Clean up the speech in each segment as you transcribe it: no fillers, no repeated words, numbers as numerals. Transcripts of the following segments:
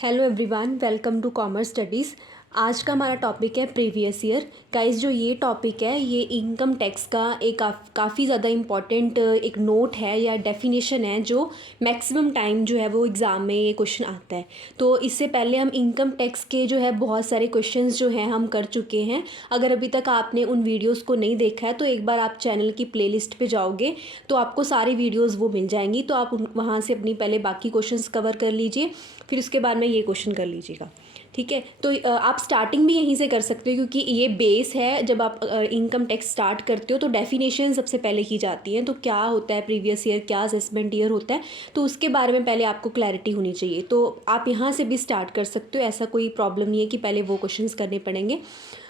Hello everyone, welcome to commerce studies. आज का हमारा टॉपिक है प्रीवियस ईयर। गाइस, जो ये टॉपिक है ये इनकम टैक्स का एक काफ़ी ज़्यादा इम्पॉर्टेंट एक नोट है या डेफिनेशन है जो मैक्सिमम टाइम जो है वो एग्ज़ाम में ये क्वेश्चन आता है। तो इससे पहले हम इनकम टैक्स के जो है बहुत सारे क्वेश्चंस जो हैं हम कर चुके हैं। अगर अभी तक आपने उन वीडियोज़ को नहीं देखा है तो एक बार आप चैनल की प्लेलिस्ट पे जाओगे तो आपको सारी वीडियोज़ वो मिल जाएंगी। तो आप वहाँ से अपनी पहले बाकी क्वेश्चंस कवर कर लीजिए, फिर उसके बाद में ये क्वेश्चन कर लीजिएगा। ठीक है, तो आप स्टार्टिंग भी यहीं से कर सकते हो क्योंकि ये बेस है। जब आप इनकम टैक्स स्टार्ट करते हो तो डेफिनेशन सबसे पहले की जाती है। तो क्या होता है प्रीवियस ईयर, क्या असेसमेंट ईयर होता है, तो उसके बारे में पहले आपको क्लैरिटी होनी चाहिए। तो आप यहाँ से भी स्टार्ट कर सकते हो, ऐसा कोई प्रॉब्लम नहीं है कि पहले वो क्वेश्चंस करने पड़ेंगे।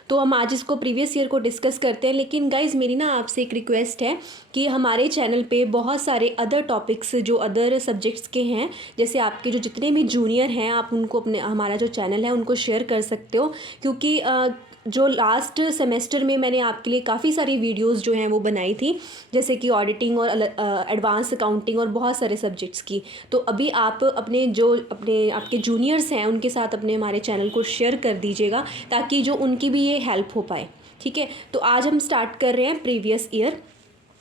तो हम आज इसको प्रीवियस ईयर को डिस्कस करते हैं। लेकिन गाइज, मेरी ना आपसे एक रिक्वेस्ट है कि हमारे चैनल पे बहुत सारे अदर टॉपिक्स जो अदर सब्जेक्ट्स के हैं, जैसे आपके जो जितने भी जूनियर हैं, आप उनको अपने हमारा जो चैनल है उनको शेयर कर सकते हो। क्योंकि जो लास्ट सेमेस्टर में मैंने आपके लिए काफ़ी सारी वीडियोस जो हैं वो बनाई थी, जैसे कि ऑडिटिंग और एडवांस अकाउंटिंग और बहुत सारे सब्जेक्ट्स की। तो अभी आप अपने आपके जूनियर्स हैं उनके साथ अपने हमारे चैनल को शेयर कर दीजिएगा ताकि जो उनकी भी ये हेल्प हो पाए। ठीक है, तो आज हम स्टार्ट कर रहे हैं प्रीवियस ईयर।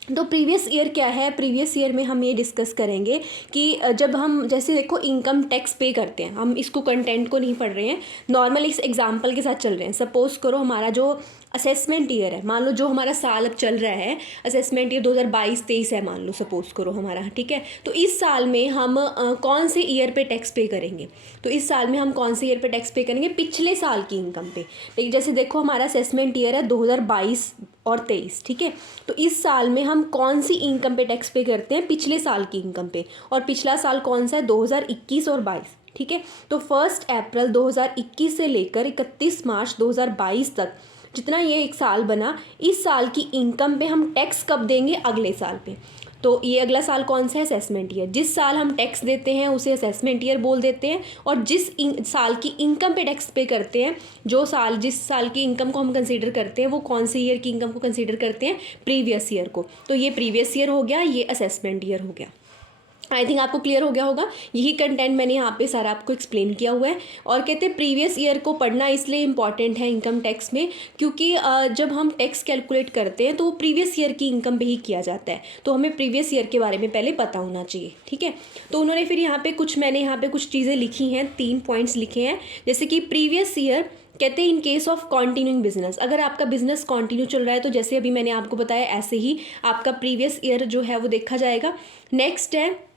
तो प्रीवियस ईयर क्या है? प्रीवियस ईयर में हम ये डिस्कस करेंगे कि जब हम जैसे देखो इनकम टैक्स पे करते हैं, हम इसको कंटेंट को नहीं पढ़ रहे हैं, नॉर्मल इस एग्जांपल के साथ चल रहे हैं। सपोज करो हमारा जो असेसमेंट ईयर है, मान लो जो हमारा साल अब चल रहा है असेसमेंट ईयर 2022-23 है, मान लो सपोज करो हमारा। ठीक है, तो इस साल में हम कौन से ईयर पे टैक्स पे करेंगे? तो इस साल में हम कौन से ईयर पे टैक्स पे करेंगे? पिछले साल की इनकम पे। लेकिन जैसे देखो हमारा असेसमेंट ईयर है 2022 और 23। ठीक है, तो इस साल में हम कौन सी इनकम पे टैक्स पे करते हैं? पिछले साल की इनकम पे। और पिछला साल कौन सा है? 2021 और 22। ठीक है, तो 1 अप्रैल 2021 से लेकर 31 मार्च 2022 तक जितना ये एक साल बना, इस साल की इनकम पे हम टैक्स कब देंगे? अगले साल पे। तो ये अगला साल कौन सा है? Assessment year. जिस साल हम टैक्स देते हैं उसे असेसमेंट ईयर बोल देते हैं। और जिस साल की इनकम पे टैक्स पे करते हैं, जिस साल की इनकम को हम कंसीडर करते हैं, वो कौन से ईयर की इनकम को कंसीडर करते हैं? प्रीवियस ईयर को। तो ये प्रीवियस ईयर हो गया, ये असेसमेंट ईयर हो गया। आई थिंक आपको क्लियर हो गया होगा। यही कंटेंट मैंने यहाँ पे सारा आपको एक्सप्लेन किया हुआ है। और कहते हैं प्रीवियस ईयर को पढ़ना इसलिए इम्पॉर्टेंट है इनकम टैक्स में क्योंकि जब हम टैक्स कैलकुलेट करते हैं तो वो प्रीवियस ईयर की इनकम पे ही किया जाता है। तो हमें प्रीवियस ईयर के बारे में पहले पता होना चाहिए। ठीक है, तो उन्होंने फिर मैंने यहाँ पे कुछ चीज़ें लिखी हैं, 3 पॉइंट्स लिखे हैं। जैसे कि प्रीवियस ईयर कहते हैं इन केस ऑफ कॉन्टिन्यूइंग बिजनेस, अगर आपका बिजनेस कॉन्टिन्यू चल रहा है तो जैसे अभी मैंने आपको बताया ऐसे ही आपका प्रीवियस ईयर जो है वो देखा जाएगा। नेक्स्ट है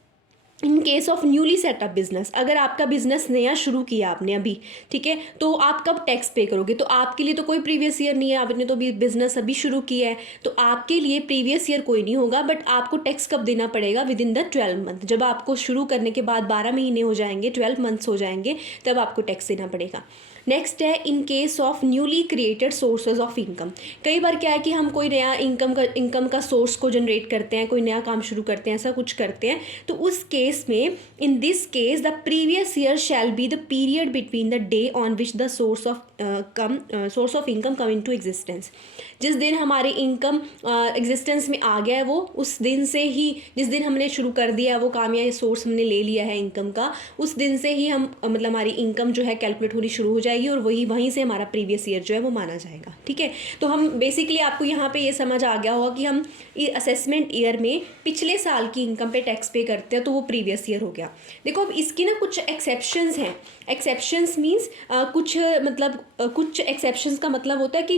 in case of newly setup business, अगर आपका बिजनेस नया शुरू किया आपने अभी, ठीक है, तो आप कब टैक्स पे करोगे? तो आपके लिए तो कोई प्रीवियस ईयर नहीं है, आपने तो बिजनेस अभी शुरू किया है, तो आपके लिए प्रीवियस ईयर कोई नहीं होगा। बट आपको टैक्स कब देना पड़ेगा? With in the 12 month. जब आपको शुरू करने के बाद 12 महीने हो जाएंगे, 12 मंथ्स हो जाएंगे, तब आपको टैक्स देना पड़ेगा। नेक्स्ट है in case of newly created sources of income. कई बार क्या है कि हम कोई नया इनकम का सोर्स को जनरेट करते हैं, कोई नया काम शुरू करते हैं, ऐसा कुछ करते हैं, तो उस केस में in this case the previous year shall be the period between the day on which the source of income come into existence. जिस दिन हमारी इनकम एग्जिस्टेंस में आ गया है, वो उस दिन से ही, जिस दिन हमने शुरू कर दिया वो काम या सोर्स हमने ले लिया है इनकम का, उस दिन से ही हम मतलब हमारी इनकम जो है कैलकुलेट होनी शुरू हो जाएगी और वहीं से हमारा प्रीवियस ईयर जो है वो माना जाएगा। ठीक है, तो हम बेसिकली आपको यहाँ पे ये समझ आ गया होगा कि हम असेसमेंट ईयर में पिछले साल की इनकम पे टैक्स पे करते हैं, तो वो प्रीवियस ईयर हो गया। देखो अब इसकी ना कुछ एक्सेप्शंस हैं। एक्सेप्शंस मीन्स कुछ एक्सेप्शंस का मतलब होता है कि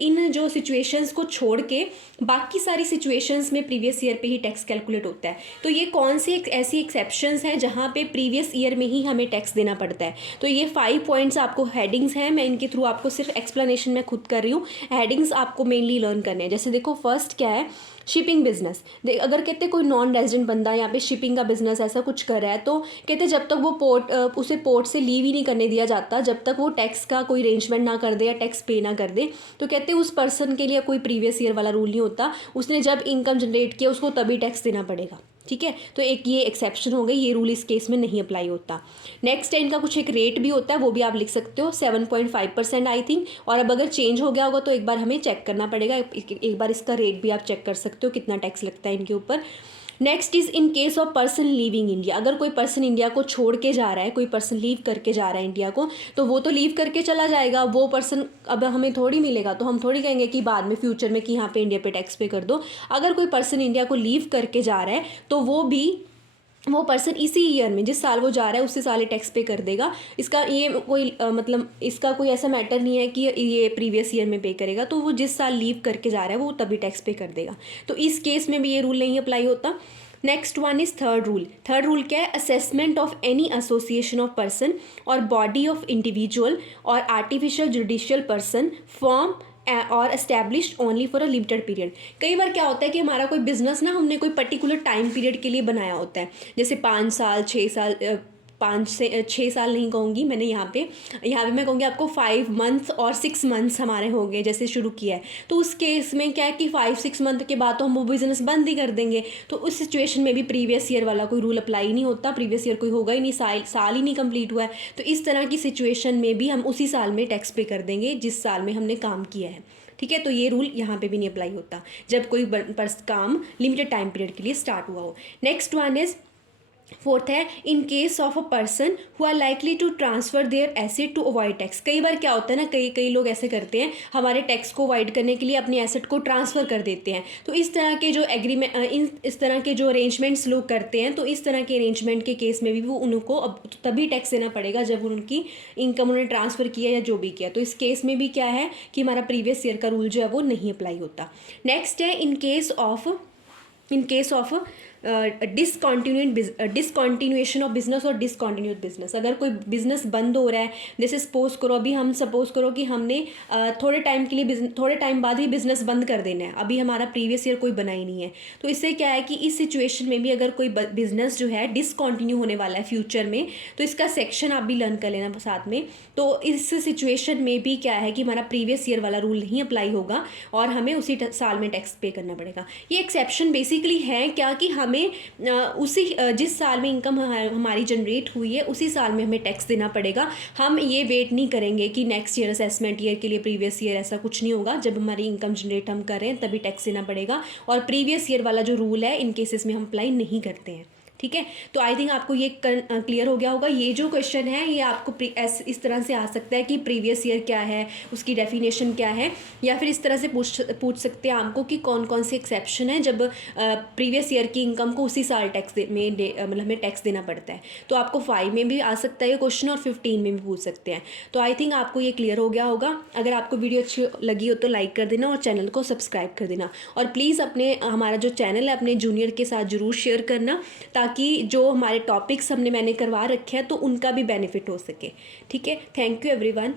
इन जो सिचुएशंस को छोड़ के बाकी सारी सिचुएशंस में प्रीवियस ईयर पे ही टैक्स कैलकुलेट होता है। तो ये कौन सी ऐसी एक्सेप्शंस हैं जहाँ पे प्रीवियस ईयर में ही हमें टैक्स देना पड़ता है? तो ये 5 पॉइंट्स आपको हेडिंग्स हैं, मैं इनके थ्रू आपको सिर्फ एक्सप्लेनेशन मैं खुद कर रही हूँ। हेडिंग्स आपको मेनली लर्न करने हैं। जैसे देखो फर्स्ट क्या है? Shipping business. अगर कहते कोई नॉन रेजिडेंट बंदा यहाँ पे शिपिंग का बिजनेस ऐसा कुछ कर रहा है, तो कहते जब तक वो उसे पोर्ट से लीव ही नहीं करने दिया जाता, जब तक वो टैक्स का कोई अरेंजमेंट ना कर दे या टैक्स पे ना कर दे, तो कहते उस पर्सन के लिए कोई प्रीवियस ईयर वाला रूल नहीं होता। उसने जब इनकम जनरेट किया उसको तभी टैक्स देना पड़ेगा। ठीक है, तो एक ये एक्सेप्शन हो गई, ये रूल इस केस में नहीं अप्लाई होता। नेक्स्ट है इनका कुछ एक रेट भी होता है, वो भी आप लिख सकते हो, 7.5% आई थिंक। और अब अगर चेंज हो गया होगा तो एक बार हमें चेक करना पड़ेगा, एक बार इसका रेट भी आप चेक कर सकते हो कितना टैक्स लगता है इनके ऊपर। Next is in case of person leaving India, अगर कोई पर्सन इंडिया को छोड़ के जा रहा है, कोई पर्सन लीव करके जा रहा है इंडिया को, तो वो तो लीव करके चला जाएगा, वो पर्सन अब हमें थोड़ी मिलेगा, तो हम थोड़ी कहेंगे कि बाद में फ्यूचर में कि यहाँ पे इंडिया पे टैक्स पे कर दो। अगर कोई पर्सन इंडिया को लीव करके जा रहा है तो वो पर्सन इसी ईयर में, जिस साल वो जा रहा है उसी साल ही टैक्स पे कर देगा। इसका ये कोई मतलब इसका कोई ऐसा मैटर नहीं है कि ये प्रीवियस ईयर में पे करेगा, तो वो जिस साल लीव करके जा रहा है वो तभी टैक्स पे कर देगा। तो इस केस में भी ये रूल नहीं अप्लाई होता। Next one is third rule. Third rule क्या है? Assessment of any association of person और बॉडी ऑफ इंडिविजुअल और आर्टिफिशियल जुडिशियल पर्सन फॉर्म और established only for a limited period. कई बार क्या होता है कि हमारा कोई बिजनेस ना हमने कोई पर्टिकुलर टाइम पीरियड के लिए बनाया होता है, जैसे 5 साल 6 साल 5 से 6 साल नहीं कहूँगी मैंने, यहाँ पे मैं कहूँगी आपको 5 मंथ्स और 6 मंथ्स हमारे हो गए जैसे शुरू किया है। तो उस केस में क्या है कि 5-6 मंथ के बाद तो हम वो बिज़नेस बंद ही कर देंगे। तो उस सिचुएशन में भी प्रीवियस ईयर वाला कोई रूल अप्लाई नहीं होता, प्रीवियस ईयर कोई होगा ही नहीं, साल ही नहीं कंप्लीट हुआ है। तो इस तरह की सिचुएशन में भी हम उसी साल में टैक्स पे कर देंगे जिस साल में हमने काम किया है। ठीक है, तो ये रूल यहाँ पे भी नहीं अप्लाई होता जब कोई काम लिमिटेड टाइम पीरियड के लिए स्टार्ट हुआ हो। नेक्स्ट वन इज़ फोर्थ है in case of a person who are likely to transfer their asset to avoid tax. कई बार क्या होता है ना, कई लोग ऐसे करते हैं, हमारे टैक्स को अवॉइड करने के लिए अपने एसेट को ट्रांसफ़र कर देते हैं। तो इस तरह के जो इस तरह के जो अरेंजमेंट्स लोग करते हैं, तो इस तरह के अरेंजमेंट के केस में भी वो उनको अब तभी टैक्स देना पड़ेगा जब उनकी इनकम उन्होंने ट्रांसफ़र किया या जो भी किया। तो इस केस में भी क्या है कि हमारा प्रीवियस ईयर का रूल जो है वो नहीं अप्लाई होता। नेक्स्ट है in case of discontinuation of business और डिसकॉन्टिन्यूड बिजनेस। अगर कोई बिजनेस बंद हो रहा है, जैसे सपोज करो कि हमने थोड़े टाइम बाद ही बिजनेस बंद कर देना है, अभी हमारा प्रीवियस ईयर कोई बना ही नहीं है। तो इससे क्या है कि इस सिचुएशन में भी अगर कोई बिजनेस जो है डिसकॉन्टिन्यू होने वाला है फ्यूचर में, तो इसका सेक्शन आप भी लर्न कर लेना साथ में। तो इस सिचुएशन में भी क्या है कि हमारा प्रीवियस ईयर वाला रूल नहीं अप्लाई होगा और हमें उसी साल में टैक्स पे करना पड़ेगा। ये एक्सेप्शन बेसिकली है क्या कि हमें जिस साल में इनकम हमारी जनरेट हुई है उसी साल में हमें टैक्स देना पड़ेगा। हम ये वेट नहीं करेंगे कि नेक्स्ट ईयर असेसमेंट ईयर के लिए प्रीवियस ईयर, ऐसा कुछ नहीं होगा। जब हमारी इनकम जनरेट हम कर रहे हैं तभी टैक्स देना पड़ेगा, और प्रीवियस ईयर वाला जो रूल है इन केसेस में हम अप्लाई नहीं करते हैं। ठीक है, तो आई थिंक आपको ये क्लियर हो गया होगा। ये जो क्वेश्चन है ये आपको इस तरह से आ सकता है कि प्रीवियस ईयर क्या है, उसकी डेफिनेशन क्या है, या फिर इस तरह से पूछ सकते हैं आपको कि कौन कौन से एक्सेप्शन है जब प्रीवियस ईयर की इनकम को उसी साल मतलब हमें टैक्स देना पड़ता है। तो आपको 5 में भी आ सकता है ये क्वेश्चन और 15 में भी पूछ सकते हैं। तो आई थिंक आपको ये क्लियर हो गया होगा। अगर आपको वीडियो अच्छी लगी हो तो लाइक कर देना और चैनल को सब्सक्राइब कर देना, और प्लीज़ हमारा जो चैनल है अपने जूनियर के साथ ज़रूर शेयर करना, ताकि जो हमारे टॉपिक्स मैंने करवा रखे हैं तो उनका भी बेनिफिट हो सके। ठीक है, थैंक यू एवरीवन।